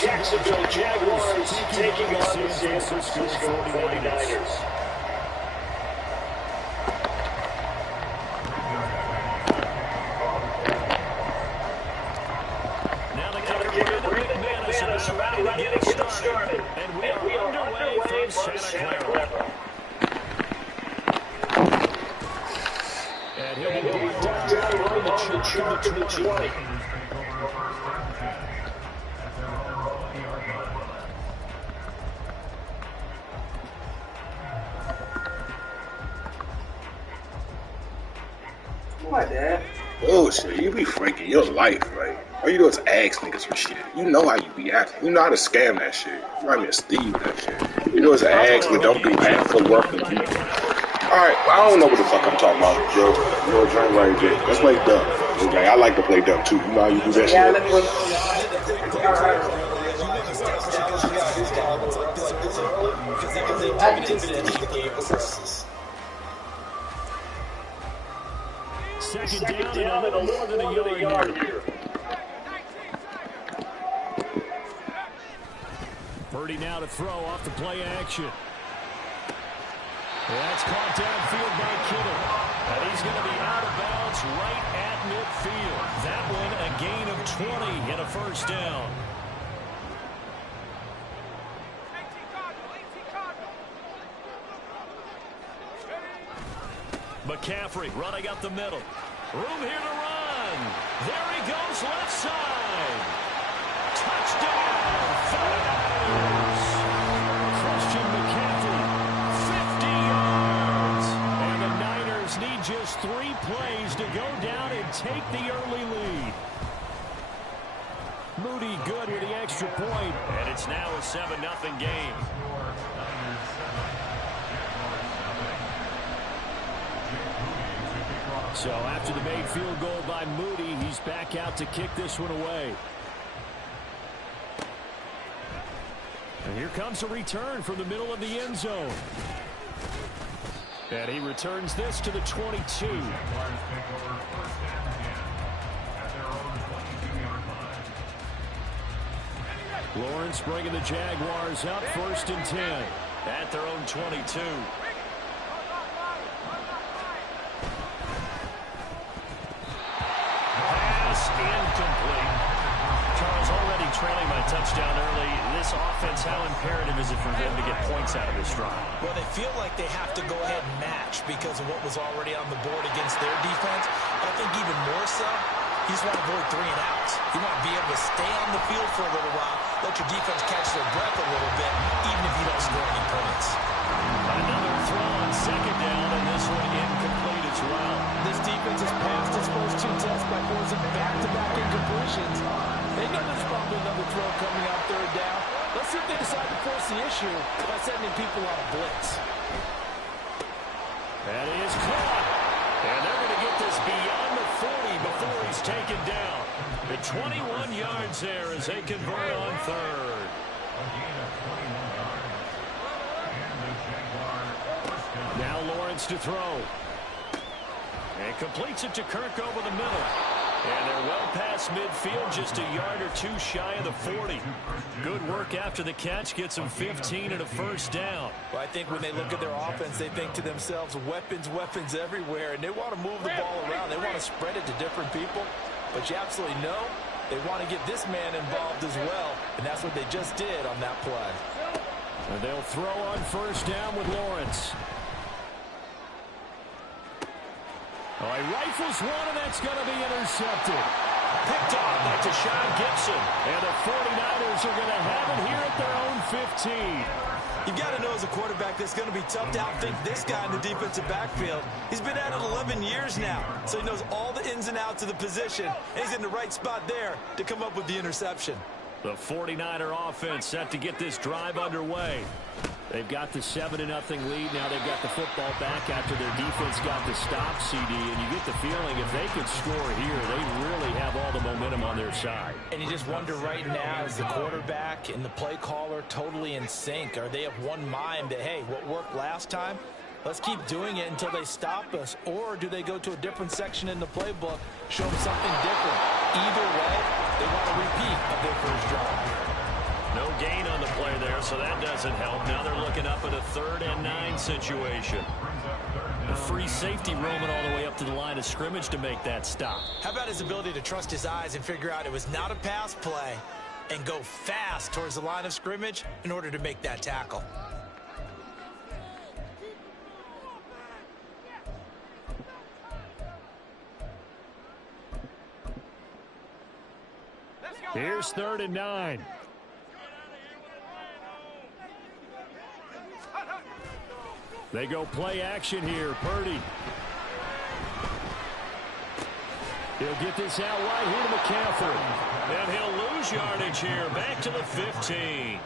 Jacksonville Jaguars taking on the San Francisco 49ers. Now the kicker, Brandon McManus, is about to get it started. And we are underway from Santa Clara. And he'll be brought down on the chalk to the 20. What, Dad? Bullshit, you be freaking your life, right? All you do is ask niggas for shit. You know how you be acting. You know how to scam that shit. You remind me of Steve that shit. You know it's ask, but don't do after work and keep. Alright, I don't know what the fuck I'm talking about, Joe. You know, drink right there. Let's play dumb. Okay, I like to play dumb too. You know how you do that Yeah, shit? let's go. Second down and a little more than a yard here. Purdy now to throw off the play action. That's caught downfield by Kittle. And he's going to be out of bounds right at midfield. That one a gain of 20 and a first down. McCaffrey running up the middle. Room here to run. There he goes left side. Touchdown, 49ers. Christian McCaffrey, 50 yards. And the Niners need just 3 plays to go down and take the early lead. Moody good with the extra point. And it's now a 7-0 game. So after the made field goal by Moody, he's back out to kick this one away. And here comes a return from the middle of the end zone. And he returns this to the 22. Lawrence bringing the Jaguars up 1st and 10 at their own 22. Incomplete. Charles, already trailing by touchdown early. This offense, how imperative is it for them to get points out of this drive? Well, they feel like they have to go ahead and match because of what was already on the board against their defense. I think even more so, you just want to avoid 3 and outs. You want to be able to stay on the field for a little while, let your defense catch their breath a little bit, even if you don't score any points. Another throw on 2nd down, and this one incomplete as well. This defense has passed its first 2 tests by forcing back-to-back incompletions. They know there's probably another throw coming on 3rd down. Let's see if they decide to force the issue by sending people on a blitz. That is caught. And they're going to get this beyond the 40 before he's taken down. The 21 yards there as they convert on 3rd. Now Lawrence to throw. And completes it to Kirk over the middle. And they're well past midfield, just a yard or 2 shy of the 40. Good work after the catch, gets them 15 and a first down. Well, I think when they look at their offense, they think to themselves, weapons, weapons everywhere, and they want to move the ball around. They want to spread it to different people, but you absolutely know they want to get this man involved as well, and that's what they just did on that play. And they'll throw on 1st down with Lawrence. Oh, he rifles one, and that's going to be intercepted. Picked off by Deshaun Gibson. And the 49ers are going to have it here at their own 15. You've got to know as a quarterback that's going to be tough to outthink this guy in the defensive backfield. He's been at it 11 years now, so he knows all the ins and outs of the position. And he's in the right spot there to come up with the interception. The 49er offense set to get this drive underway. They've got the 7-0 lead. Now they've got the football back after their defense got the stop, CD. And you get the feeling if they could score here, they really have all the momentum on their side. And you just wonder right now, is the quarterback and the play caller totally in sync? Are they of one mind that, hey, what worked last time, let's keep doing it until they stop us? Or do they go to a different section in the playbook, show them something different? Either way, they want a repeat of their first drive. so that doesn't help. Now they're looking up at a 3rd and 9 situation. A free safety roaming all the way up to the line of scrimmage to make that stop. How about his ability to trust his eyes and figure out it was not a pass play and go fast towards the line of scrimmage in order to make that tackle. Here's 3rd and 9. They go play action here. Purdy. He'll get this out wide here to McCaffrey. And he'll lose yardage here. Back to the 15.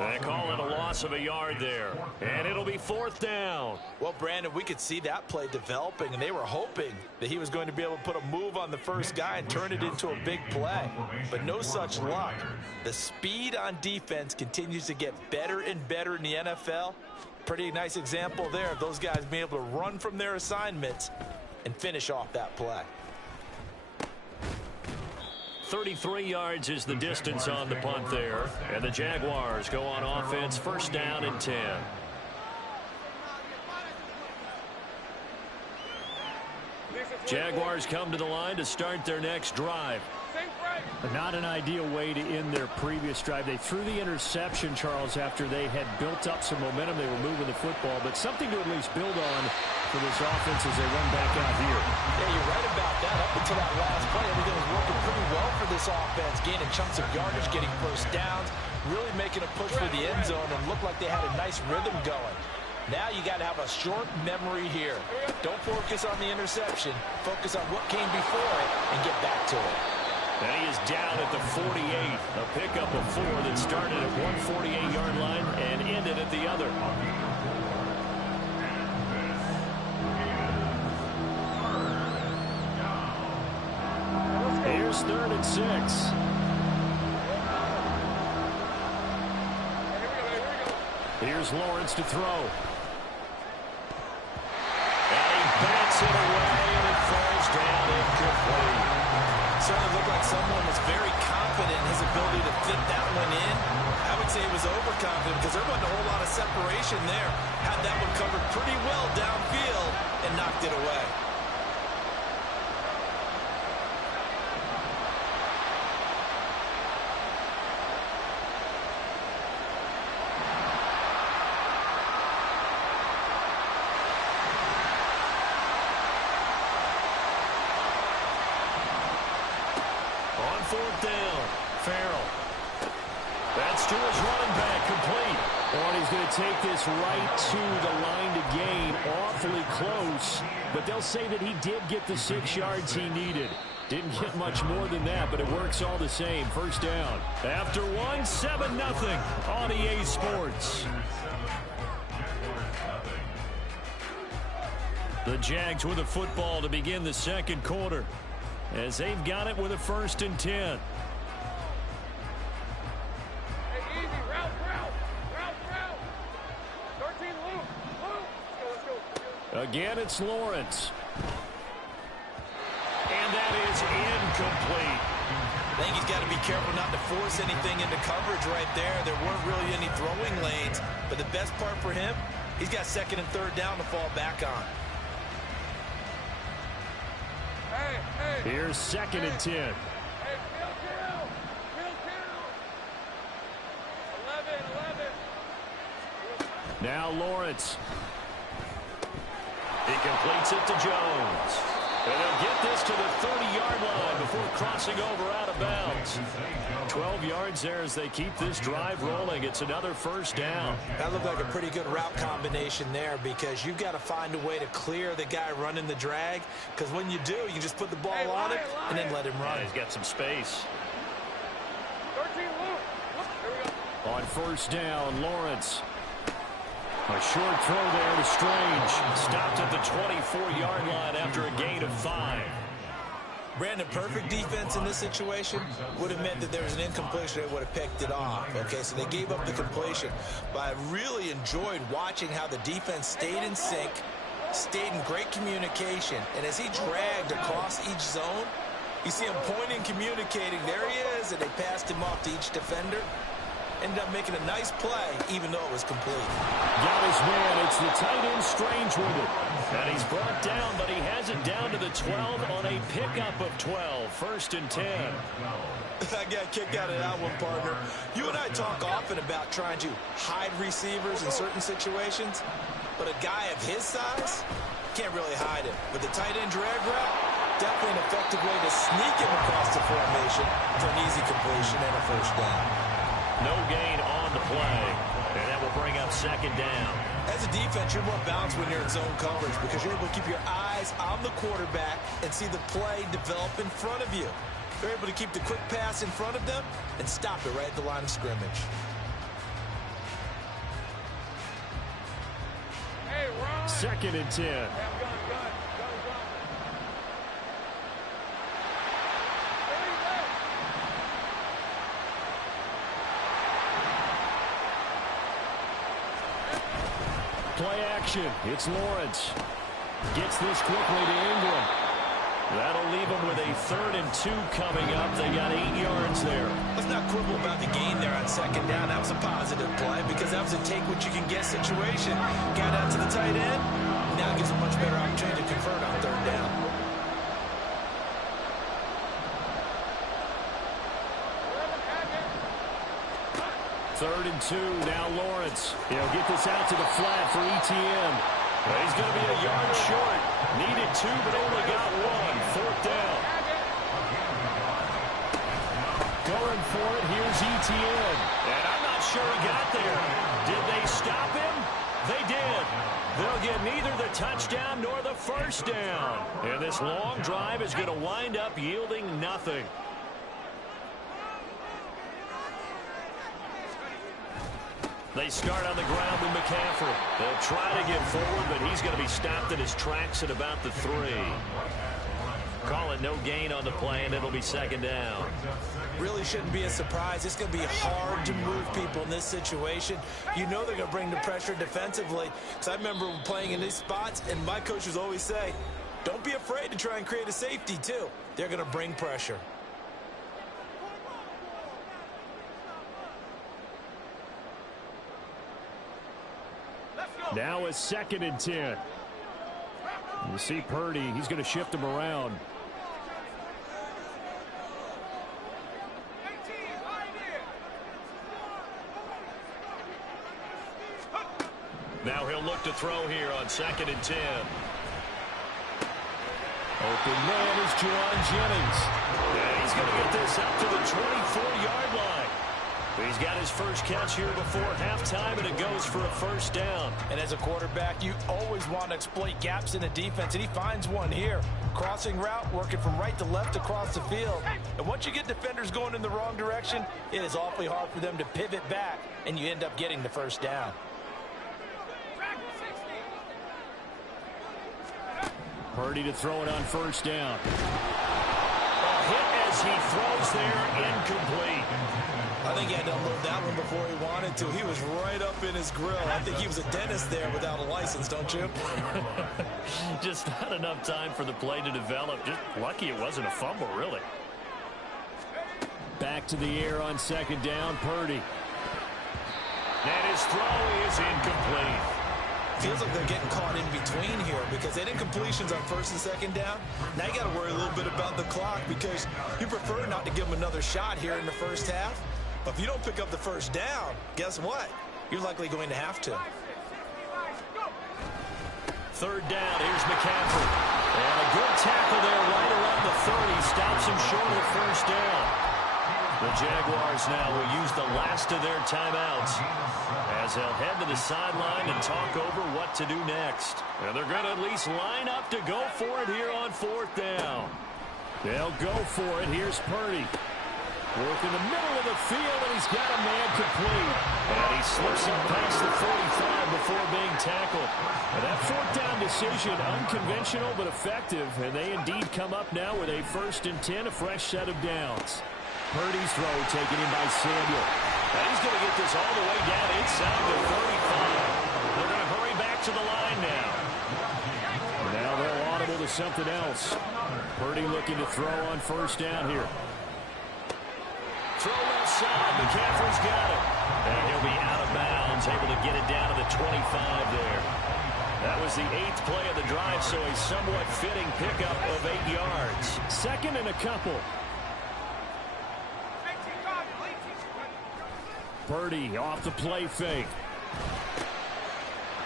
They call it a loss of a yard there. And it'll be 4th down. Well, Brandon, we could see that play developing, and they were hoping that he was going to be able to put a move on the first guy and turn it into a big play. But no such luck. The speed on defense continues to get better and better in the NFL. Pretty nice example there of those guys being able to run from their assignments and finish off that play. 33 yards is the distance on the punt there. And the Jaguars go on offense, 1st down and 10. Jaguars come to the line to start their next drive. Not an ideal way to end their previous drive. They threw the interception, Charles, after they had built up some momentum. They were moving the football, but something to at least build on for this offense as they run back out here. Yeah, you're right about that. Up until that last play, everything was working pretty well for this offense, gaining chunks of yardage, getting first downs, really making a push for the end zone, and looked like they had a nice rhythm going. Now you got to have a short memory here. Don't focus on the interception. Focus on what came before it and get back to it. And he is down at the 48. A pickup of 4 that started at one 48-yard line and ended at the other. Here's 3rd and 6. Here's Lawrence to throw. And he bats it away, and it falls down incomplete. Certainly looked like someone was very confident in his ability to fit that one in. I would say he was overconfident because there wasn't a whole lot of separation there. Had that one covered pretty well downfield and knocked it away. On 4th down, Farrell. That's to his running back, complete. Oh, and he's going to take this right to the line to gain, awfully close. But they'll say that he did get the 6 yards he needed. Didn't get much more than that, but it works all the same. 1st down. After 1, 7-0 on EA Sports. The Jags with a football to begin the 2nd quarter, as they've got it with a 1st and 10. Hey, easy, route. 13, Luke. Let's go. Again, it's Lawrence. And that is incomplete. I think he's got to be careful not to force anything into coverage right there. There weren't really any throwing lanes, but the best part for him, he's got 2nd and 3rd down to fall back on. Hey. Here's 2nd and 10. Hey, kill. 11. Now Lawrence. He completes it to Jones. And they'll get this to the 30-yard line before crossing over out of bounds. 12 yards there as they keep this drive rolling. It's another 1st down. That looked like a pretty good route combination there because you've got to find a way to clear the guy running the drag, because when you do, you just put the ball on it and then let him run. Yeah, he's got some space. 13, Luke. There we go. On 1st down, Lawrence. A short throw there to Strange. Stopped at the 24-yard line after a gain of 5. Brandon, perfect defense in this situation would have meant that there was an incompletion. They would have picked it off. Okay, so they gave up the completion. But I really enjoyed watching how the defense stayed in sync, stayed in great communication. And as he dragged across each zone, you see him pointing, communicating. There he is, and they passed him off to each defender. Ended up making a nice play, even though it was complete. Got his man. It's the tight end Strange with it. And he's brought down, but he has it down to the 12 on a pickup of 12. 1st and 10. I got kicked out of that one, partner. You and I talk often about trying to hide receivers in certain situations, but a guy of his size can't really hide him. With the tight end drag route, definitely an effective way to sneak him across the formation for an easy completion and a 1st down. No gain on the play, and that will bring up 2nd down. As a defense, you're more balanced when you're in zone coverage because you're able to keep your eyes on the quarterback and see the play develop in front of you. They're able to keep the quick pass in front of them and stop it right at the line of scrimmage. Hey, Ron. 2nd and 10. Gun. Play action. It's Lawrence. Gets this quickly to Ingram. That'll leave them with a 3rd and 2 coming up. They got 8 yards there. Let's not quibble about the gain there on 2nd down. That was a positive play because that was a take-what-you-can-get situation. Got out to the tight end. Now gives a much better opportunity to convert on 3rd down. Third and 2. Now Lawrence. He'll get this out to the flat for ETN. He's going to be a yard short. Needed 2, but only got 1. 4th down. Going for it. Here's ETN. And I'm not sure he got there. Did they stop him? They did. They'll get neither the touchdown nor the 1st down. And this long drive is going to wind up yielding nothing. They start on the ground with McCaffrey. They'll try to get forward, but he's going to be stopped in his tracks at about the 3. Call it no gain on the play, and it'll be 2nd down. Really shouldn't be a surprise. It's going to be hard to move people in this situation. You know they're going to bring the pressure defensively. Because I remember playing in these spots, and my coaches always say, don't be afraid to try and create a safety, too. They're going to bring pressure. Now it's 2nd and 10. You see Purdy. He's going to shift him around. Now he'll look to throw here on 2nd and 10. Open man is Juwan Jennings. And he's going to get this up to the 24-yard line. He's got his first catch here before halftime, and it goes for a 1st down. And as a quarterback, you always want to exploit gaps in the defense, and he finds one here. Crossing route, working from right to left across the field. And once you get defenders going in the wrong direction, it is awfully hard for them to pivot back, and you end up getting the 1st down. Purdy to throw it on 1st down. A hit as he throws there, incomplete. I think he had to unload that one before he wanted to. He was right up in his grill. I think he was a dentist there without a license, don't you? Just not enough time for the play to develop. Just lucky it wasn't a fumble, really. Back to the air on 2nd down, Purdy. And his throw is incomplete. Feels like they're getting caught in between here because they did completions on 1st and 2nd down. Now you got to worry a little bit about the clock because you prefer not to give them another shot here in the 1st half. But if you don't pick up the 1st down, guess what? You're likely going to have to. 3rd down, here's McCaffrey. And a good tackle there right around the 30. Stops him short of the 1st down. The Jaguars now will use the last of their timeouts as they'll head to the sideline and talk over what to do next. And they're going to at least line up to go for it here on 4th down. They'll go for it. Here's Purdy. Work in the middle of the field, and he's got a man complete. And he slips up past the 45 before being tackled. And that 4th down decision, unconventional but effective. And they indeed come up now with a 1st and 10, a fresh set of downs. Purdy's throw taken in by Samuel. And he's going to get this all the way down inside the 35. They're going to hurry back to the line now. Now they're audible to something else. Purdy looking to throw on 1st down here. Throw left side. McCaffrey's got it. Jones able to get it down to the 25 there. That was the 8th play of the drive, so a somewhat fitting pickup of 8 yards. Second and a couple. Purdy off the play fake.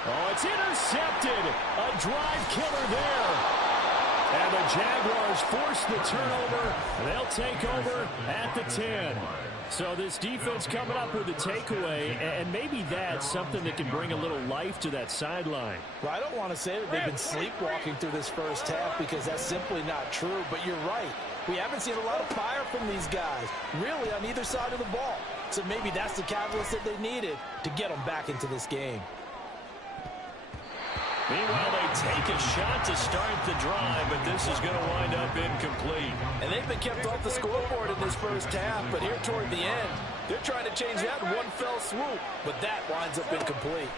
Oh, it's intercepted. A drive killer there. And the Jaguars force the turnover. They'll take over at the 10. So this defense coming up with a takeaway, and maybe that's something that can bring a little life to that sideline. Well, I don't want to say that they've been sleepwalking through this first half because that's simply not true, but you're right. We haven't seen a lot of fire from these guys, really, on either side of the ball. So maybe that's the catalyst that they needed to get them back into this game. Meanwhile, they take a shot to start the drive, but this is going to wind up incomplete. And they've been kept off the scoreboard in this first half, but here toward the end, they're trying to change that in one fell swoop, but that winds up incomplete.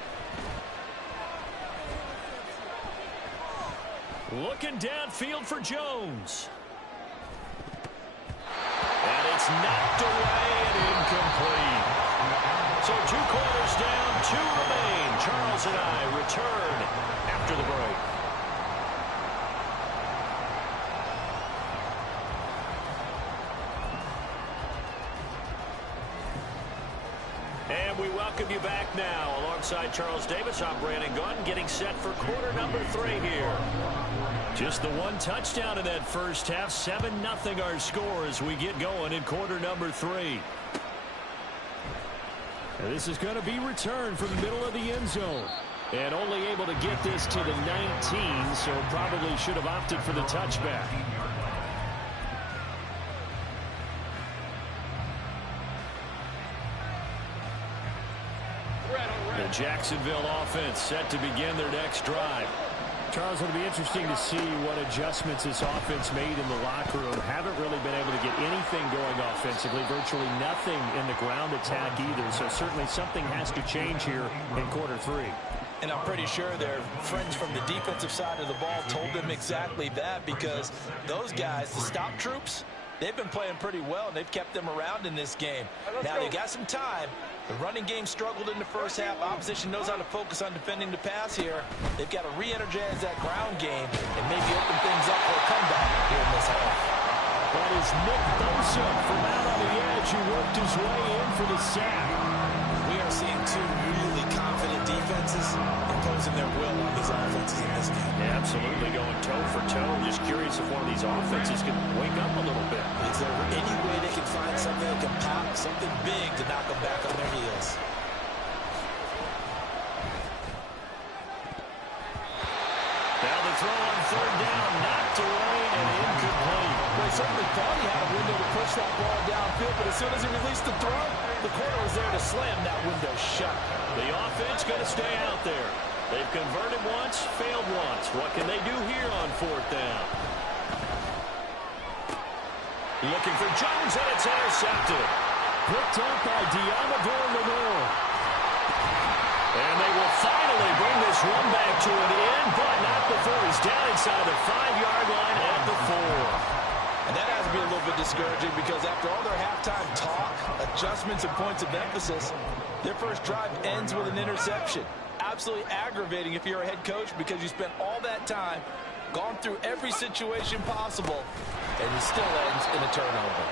Looking downfield for Jones. And it's knocked away and incomplete. So 2 quarters down, 2 remain. Charles and I return after the break. And we welcome you back now. Alongside Charles Davis, I'm Brandon Gunn, getting set for quarter number 3 here. Just the 1 touchdown in that first half. 7-0 our score as we get going in quarter number 3. And this is going to be returned from the middle of the end zone. And only able to get this to the 19, so probably should have opted for the touchback. The Jacksonville offense set to begin their next drive. Charles, it'll be interesting to see what adjustments this offense made in the locker room. Haven't really been able to get anything going offensively. Virtually nothing in the ground attack either. So certainly something has to change here in quarter 3. And I'm pretty sure their friends from the defensive side of the ball told them exactly that, because those guys, the stop troops, they've been playing pretty well, and they've kept them around in this game. Now they got some time. The running game struggled in the first half. Opposition knows how to focus on defending the pass here. They've got to re-energize that ground game and maybe open things up for a comeback here in this half. That is Nick Bosa from out on the edge who worked his way in for the sack. We are seeing 2 really confident defenses imposing their will on these offenses in this game. Yeah, absolutely, going toe for toe. Just curious if one of these offenses can wake up a little bit. Is there any way they can find something that can pop, something big to knock them back on their heels? Now the throw on 3rd down, knocked away and incomplete. Well, he certainly thought he had a window to push that ball downfield, but as soon as he released the throw, the corner was there to slam that window shut. The offense going to stay out there. They've converted once, failed once. What can they do here on 4th down? Looking for Jones, and it's intercepted. Picked up by Diamador Lenore. And they will finally bring this one back to an end, but not before he's down inside the 5-yard line at the 4. And that has to be a little bit discouraging, because after all their halftime talk, adjustments, and points of emphasis, their first drive ends with an interception. Absolutely aggravating if you're a head coach, because you spent all that time, gone through every situation possible, and it still ends in a turnover.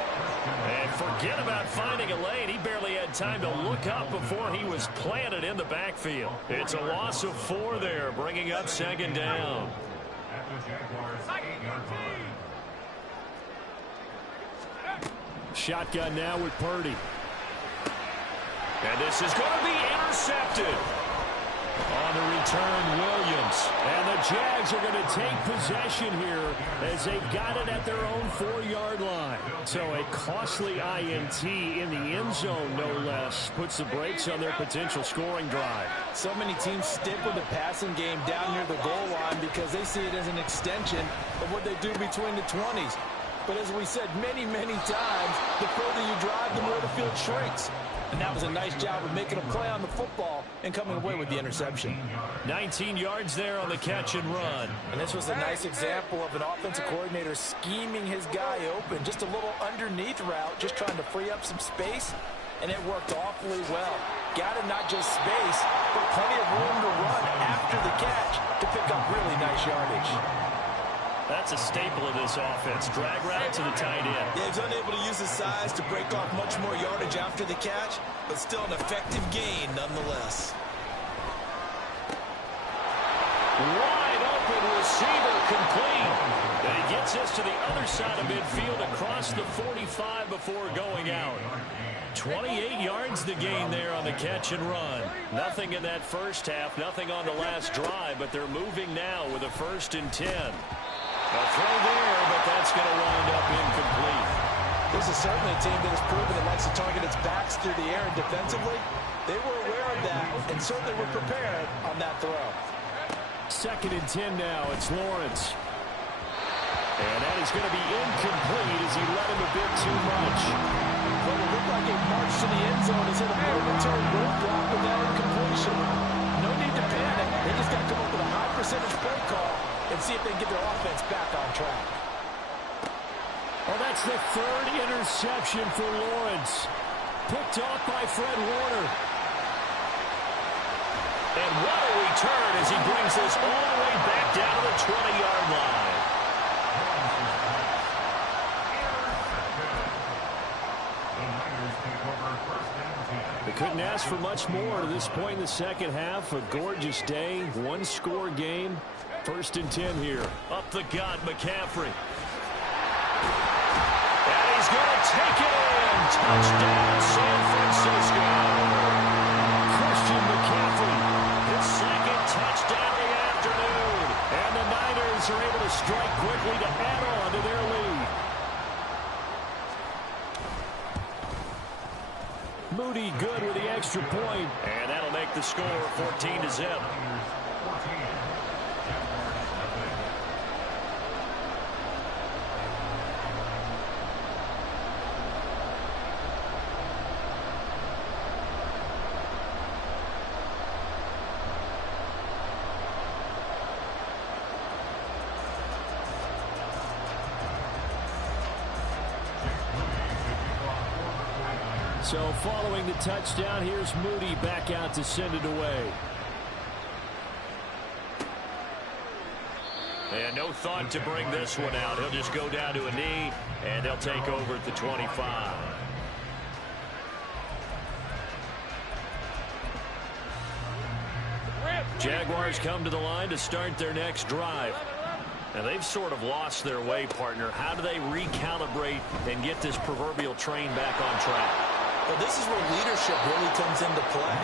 And forget about finding a lane. He barely had time to look up before he was planted in the backfield. It's a loss of 4 there, bringing up 2nd down. Shotgun now with Purdy. And this is going to be intercepted. On the return, Williams. And the Jags are going to take possession here as they've got it at their own 4-yard line. So a costly INT in the end zone, no less, puts the brakes on their potential scoring drive. So many teams stick with the passing game down near the goal line because they see it as an extension of what they do between the 20s. But as we said many, many times, the further you drive, the more the field shrinks. And that was a nice job of making a play on the football and coming away with the interception. 19 yards there on the catch and run. And this was a nice example of an offensive coordinator scheming his guy open. Just a little underneath route, just trying to free up some space, and it worked awfully well. Got it, not just space, but plenty of room to run after the catch to pick up really nice yardage. That's a staple of this offense. Drag route to the tight end. Yeah, he's unable to use his size to break off much more yardage after the catch, but still an effective gain nonetheless. Wide open receiver complete. And he gets this to the other side of midfield across the 45 before going out. 28 yards the gain there on the catch and run. Nothing in that first half, nothing on the last drive, but they're moving now with a 1st and 10. A throw there, but that's going to wind up incomplete. This is certainly a team that has proven it likes to target its backs through the air and defensively. They were aware of that and certainly were prepared on that throw. 2nd and 10 now. It's Lawrence. And that is going to be incomplete as he let him a bit too much. But it looked like a march to the end zone has hit a momentary roadblock with that incompletion. No need to panic. They just got to come up with a high percentage play call and see if they can get their offense back on track. Oh, that's the 3rd interception for Lawrence. Picked off by Fred Warner. And what a return as he brings this all the way back down to the 20-yard line. They couldn't ask for much more to this point in the second half. A gorgeous day, 1-score game. 1st and 10 here. Up the gut, McCaffrey. And he's going to take it in. Touchdown, San Francisco. Christian McCaffrey, his 2nd touchdown of the afternoon. And the Niners are able to strike quickly to add on to their lead. Moody good with the extra point. And that'll make the score 14-0. So following the touchdown, here's Moody back out to send it away. And no thought to bring this one out. He'll just go down to a knee, and they'll take over at the 25. Jaguars come to the line to start their next drive. And they've sort of lost their way, partner. How do they recalibrate and get this proverbial train back on track? Well, this is where leadership really comes into play.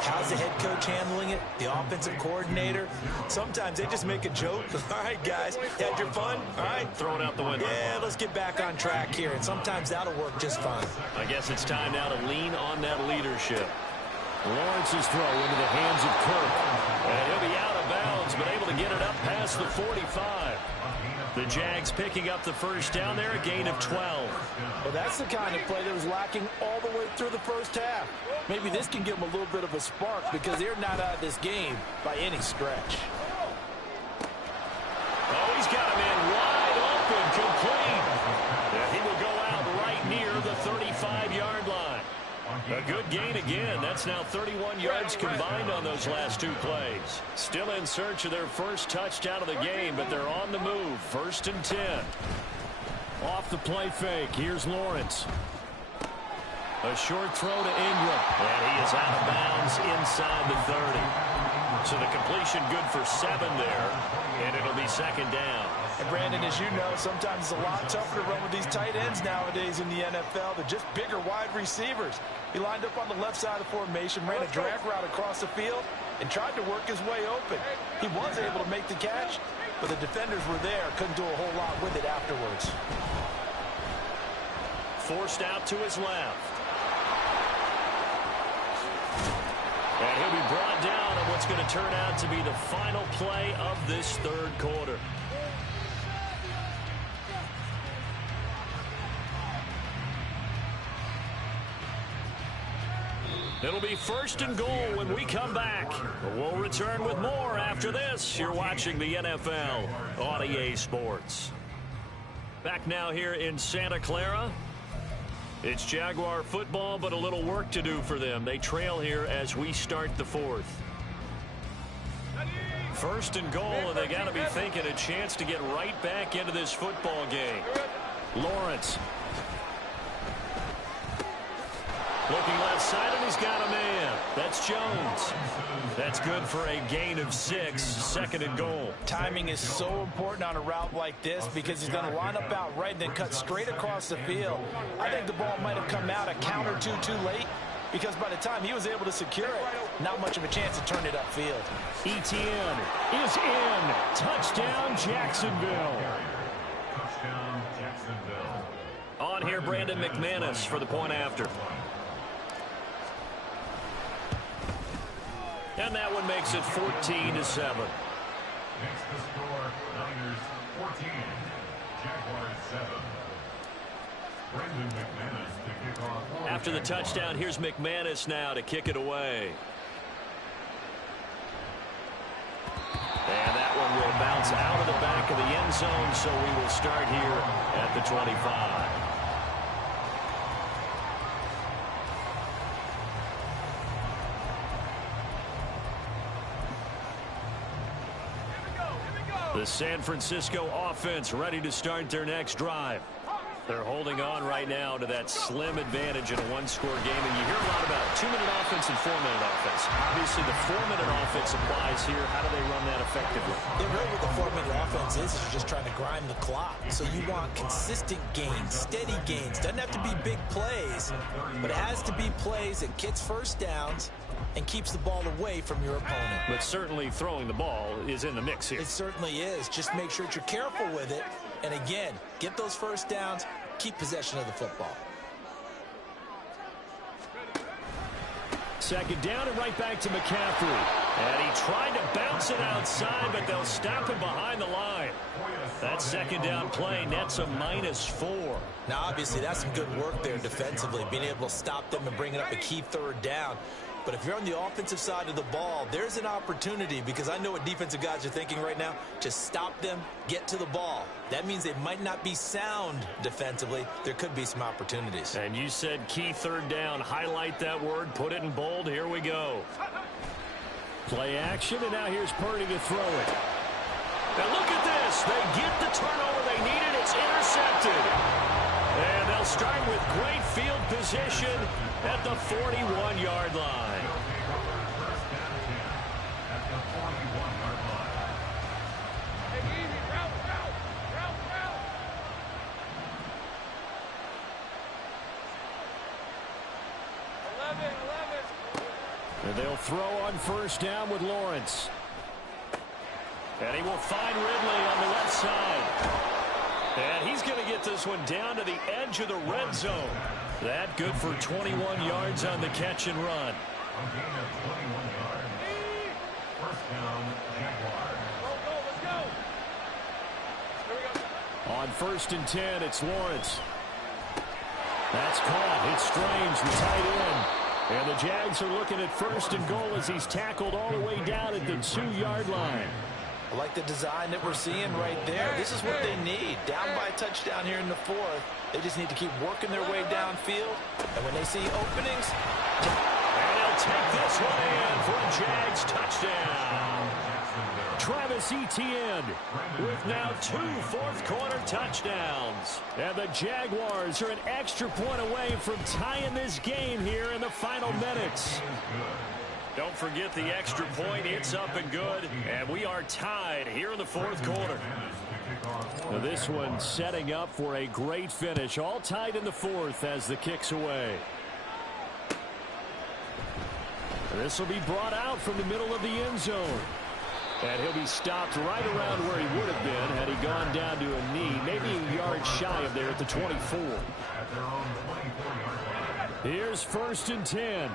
How's the head coach handling it? The offensive coordinator? Sometimes they just make a joke. All right, guys, had your fun? All right. Throw it out the window. Yeah, let's get back on track here. And sometimes that'll work just fine. I guess it's time now to lean on that leadership. Lawrence's throw into the hands of Kirk. And he'll be out of bounds, but able to get it up past the 45. The Jags picking up the 1st down there, a gain of 12. Well, that's the kind of play that was lacking all the way through the first half. Maybe this can give them a little bit of a spark because they're not out of this game by any stretch. Oh, he's got him in wide open, complete. And he will go out right near the 35-yard line. A good gain again. That's now 31 yards combined on those last 2 plays. Still in search of their first touchdown of the game, but they're on the move. 1st and 10. Off the play fake. Here's Lawrence. A short throw to Ingram. And he is out of bounds inside the 30. So the completion good for 7 there. And it'll be 2nd down. And Brandon, as you know, sometimes it's a lot tougher to run with these tight ends nowadays in the NFL. They're just bigger wide receivers. He lined up on the left side of the formation, ran a drag route across the field, and tried to work his way open. He was able to make the catch, but the defenders were there, couldn't do a whole lot with it afterwards. Forced out to his left. And he'll be brought down on what's going to turn out to be the final play of this 3rd quarter. It'll be 1st and goal when we come back. We'll return with more after this. You're watching the NFL on EA Sports. Back now here in Santa Clara. It's Jaguar football, but a little work to do for them. They trail here as we start the fourth. First and goal, and they got to be thinking a chance to get right back into this football game. Lawrence. Looking left side, and he's got a man. That's Jones. That's good for a gain of 6, second and goal. Timing is so important on a route like this because he's going to line up out right and then cut straight across the field. I think the ball might have come out a count or two too late because by the time he was able to secure it, not much of a chance to turn it upfield. Etienne is in. Touchdown, Jacksonville. Touchdown, Jacksonville. On here, Brandon McManus for the point after. And that one makes it 14-7. Next to score, Niners 14, Jaguars 7. Brandon McManus to kick off. After the touchdown, here's McManus now to kick it away. And that one will bounce out of the back of the end zone, so we will start here at the 25. The San Francisco offense ready to start their next drive. They're holding on right now to that slim advantage in a one-score game. And you hear a lot about 2-minute offense and 4-minute offense. Obviously, the 4-minute offense applies here. How do they run that effectively? Yeah, really what the 4-minute offense is you're just trying to grind the clock. So you want consistent gains, steady gains. Doesn't have to be big plays, but it has to be plays that gets first downs and keeps the ball away from your opponent. But certainly throwing the ball is in the mix here. It certainly is. Just make sure that you're careful with it. And again, get those first downs, keep possession of the football. Second down and right back to McCaffrey. And he tried to bounce it outside, but they'll stop him behind the line. That second down play nets a -4. Now, obviously, that's some good work there defensively, being able to stop them and bringing up a key third down. But if you're on the offensive side of the ball, there's an opportunity because I know what defensive guys are thinking right now. Just stop them, get to the ball. That means they might not be sound defensively. There could be some opportunities. And you said key third down. Highlight that word. Put it in bold. Here we go. Play action, and now here's Purdy to throw it. And look at this. They get the turnover they needed. It's intercepted. And they'll start with great field position at the 41-yard line. And they'll throw on first down with Lawrence. And he will find Ridley on the left side. And he's going to get this one down to the edge of the red zone. That good for 21 yards on the catch and run. On first and 10, it's Lawrence. That's caught. It's Strange, the tight end. And the Jags are looking at first and goal as he's tackled all the way down at the 2-yard line. I like the design that we're seeing right there. This is what they need. Down by a touchdown here in the fourth. They just need to keep working their way downfield. And when they see openings... And they'll take this one in for a Jags touchdown. Travis Etienne with now 2 fourth-quarter touchdowns. And the Jaguars are an extra point away from tying this game here in the final minutes. Don't forget the extra point. It's up and good. And we are tied here in the fourth quarter. Now this one setting up for a great finish. All tied in the fourth as the kick's away. This will be brought out from the middle of the end zone. And he'll be stopped right around where he would have been had he gone down to a knee. Maybe a yard shy of there at the 24. Here's first and 10.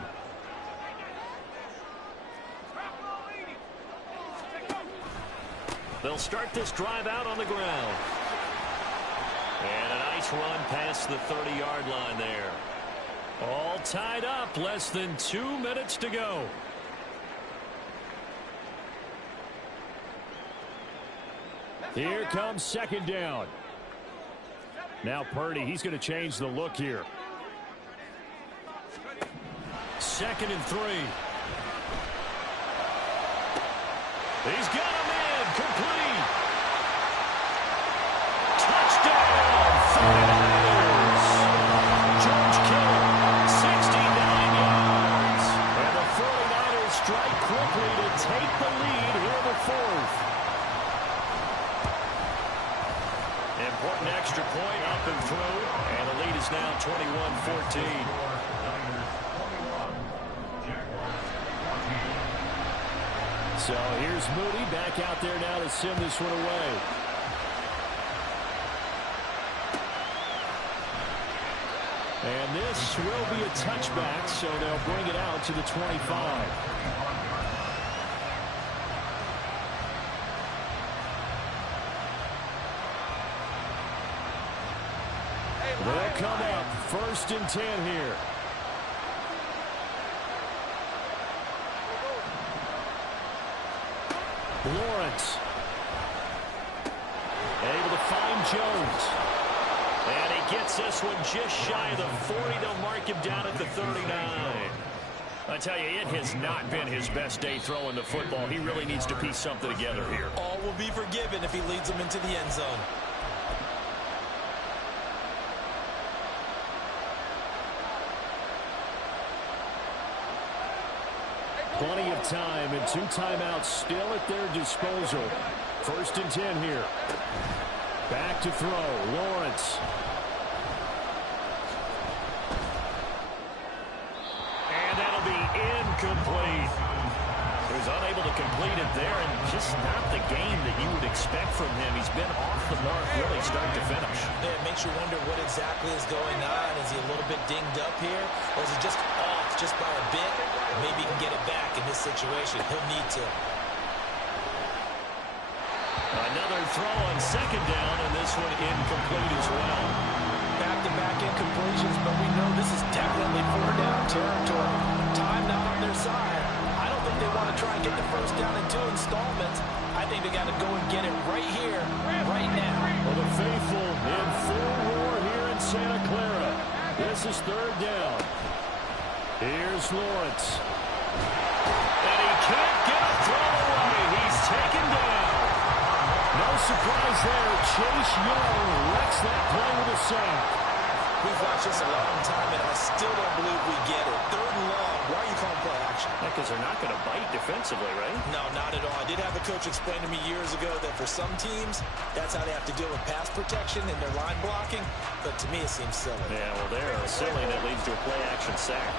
They'll start this drive out on the ground. And a nice run past the 30-yard line there. All tied up, less than 2 minutes to go. Here comes second down. Now Purdy, he's going to change the look here. 2nd and 3. He's got him in. Complete. Touchdown, 49ers. George Kittle, 69 yards. And the 49ers strike quickly to take the lead here in the 4th. Important extra point up and through. And the lead is now 21-14. So here's Moody back out there now to send this one away. And this will be a touchback, so they'll bring it out to the 25. They'll come up 1st and 10 here. Lawrence. Able to find Jones. And he gets this one just shy of the 40. They'll mark him down at the 39. I tell you, it has not been his best day throwing the football. He really needs to piece something together here. All will be forgiven if he leads them into the end zone. Plenty of time and 2 timeouts still at their disposal. 1st and 10 here. Back to throw. Lawrence. And that'll be incomplete. He was unable to complete it there, and just not the game that you would expect from him. He's been off the mark really start to finish. Yeah, it makes you wonder what exactly is going on. Is he a little bit dinged up here? Or is he just off just by a bit? Maybe he can get it back in this situation. He'll need to. Another throw on 2nd down, and this one incomplete as well. Back-to-back incompletions, but we know this is definitely 4-down territory. Time not on their side. I don't think they want to try and get the 1st down in 2 installments. I think they got to go and get it right here, right now. Well, the faithful in full roar here in Santa Clara. This is 3rd down. Here's Lawrence. And he can't get a throw away. He's taken down. No surprise there. Chase Young wrecks that play with a sack. We've watched this a long time, and I still don't believe we get it. 3rd and long. Why are you calling play action? Because they're not going to bite defensively, right? No, not at all. I did have a coach explain to me years ago that for some teams, that's how they have to deal with pass protection and their line blocking. But to me, it seems silly. Yeah, well, they're silly, and that leads to a play-action sack.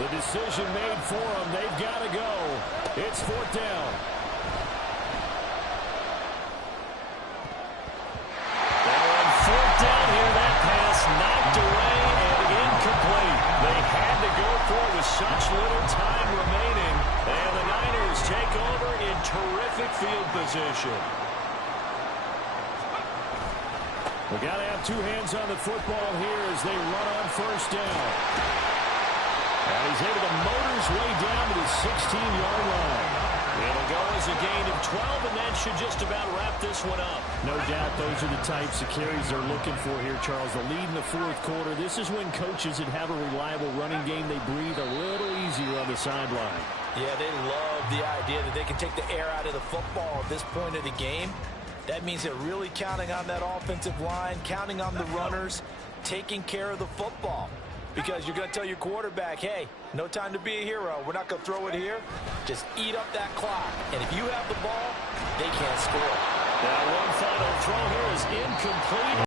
The decision made for them. They've got to go. It's 4th down. Now on 4th down here, that pass knocked away and incomplete. They had to go for it with such little time remaining. And the Niners take over in terrific field position. We got to have 2 hands on the football here as they run on 1st down. And he's able to motor his way down to the 16-yard line. It'll go as a gain of 12, and that should just about wrap this one up. No doubt those are the types of carries they're looking for here, Charles. The lead in the 4th quarter. This is when coaches that have a reliable running game, they breathe a little easier on the sideline. Yeah, they love the idea that they can take the air out of the football at this point of the game. That means they're really counting on that offensive line, counting on the runners, taking care of the football. Because you're going to tell your quarterback, hey, no time to be a hero. We're not going to throw it here. Just eat up that clock. And if you have the ball, they can't score. Now one final throw here is incomplete.